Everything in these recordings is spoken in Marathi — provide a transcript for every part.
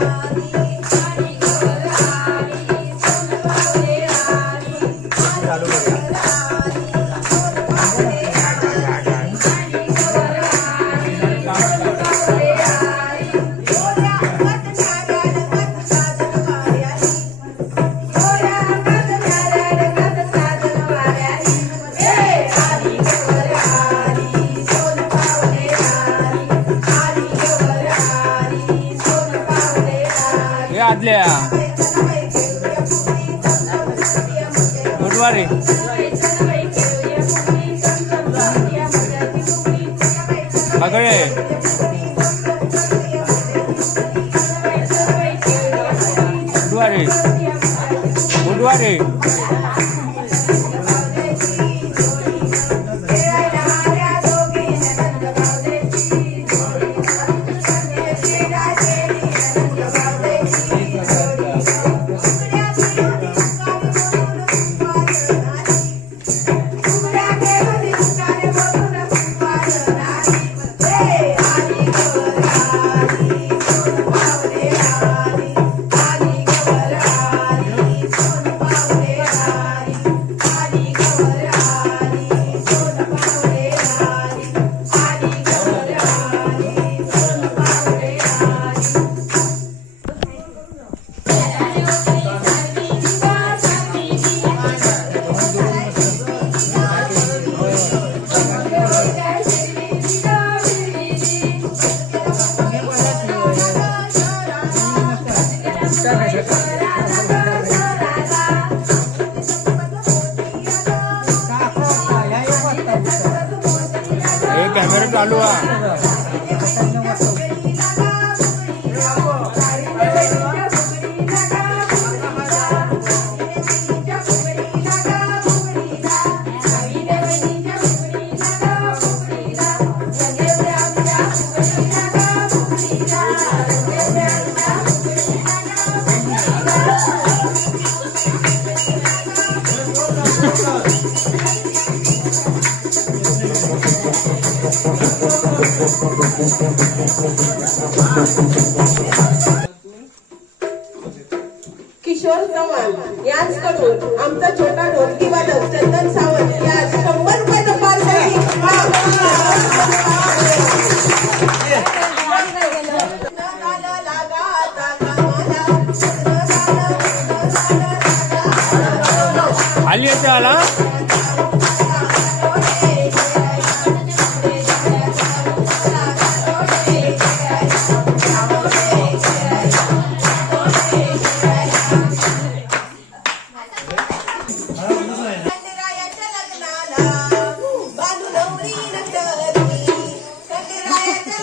Hari આગળ. ગુડવારે ગુડવારે Thank. किशोर चव्हाण यांच्याकडून आमचा छोटा ढोलकी वादक चंदन सावंत यास शंभर रुपयाचं पारितोषिक खाली येते आला?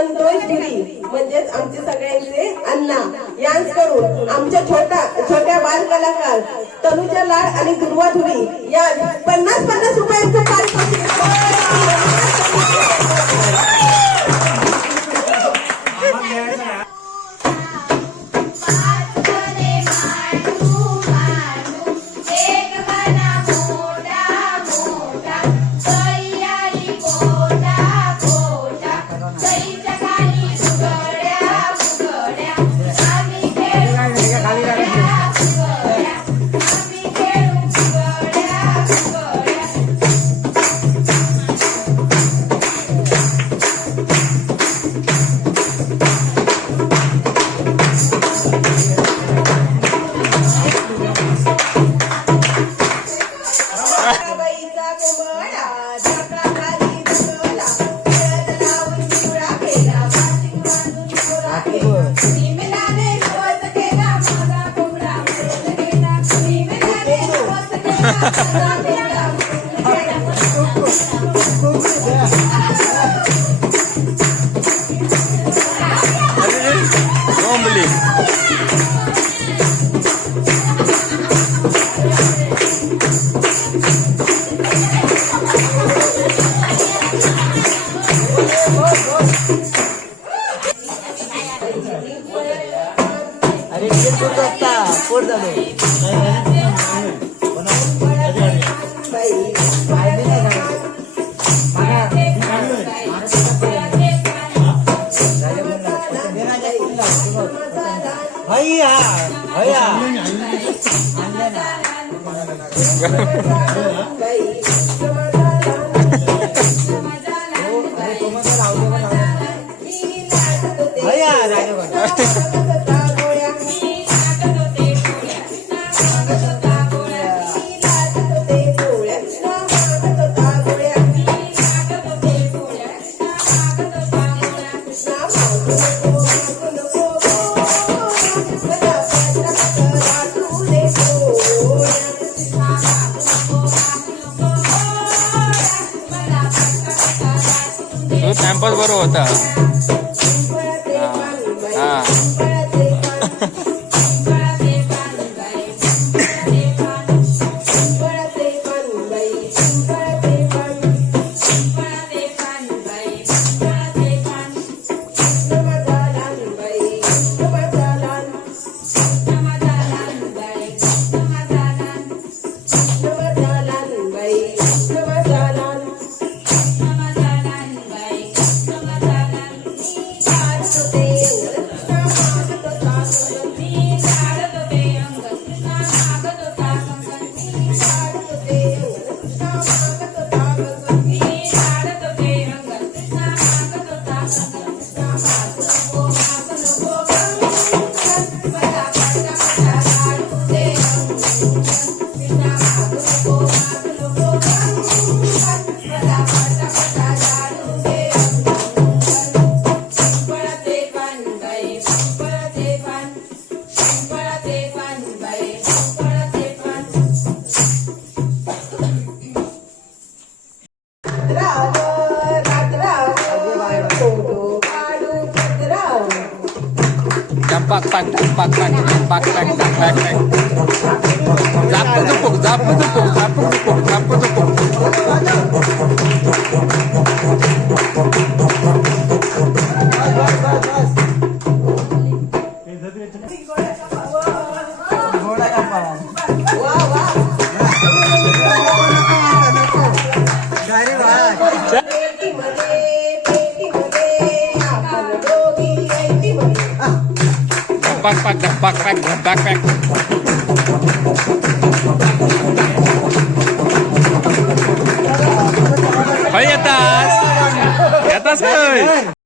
संतोष गिरी म्हणजेच आमचे सगळ्यांचे अण्णा. करून आमच्या छोटा छोट्या बाल कलाकार तनुजा लाड आणि दुर्वा धुरी या पन्नास पन्नास रुपयांचं पारितोषिक Romli. Thank you. ஐயா ஐயா прямо под ворота. पाक पाक पाक पाक पाक पाक पाक जापचं पोक जापचं पोक जापचं पोक जापचं पोक गाडी वा backpack, the backpack, the backpack. Hoy, atas! Atas, hoy!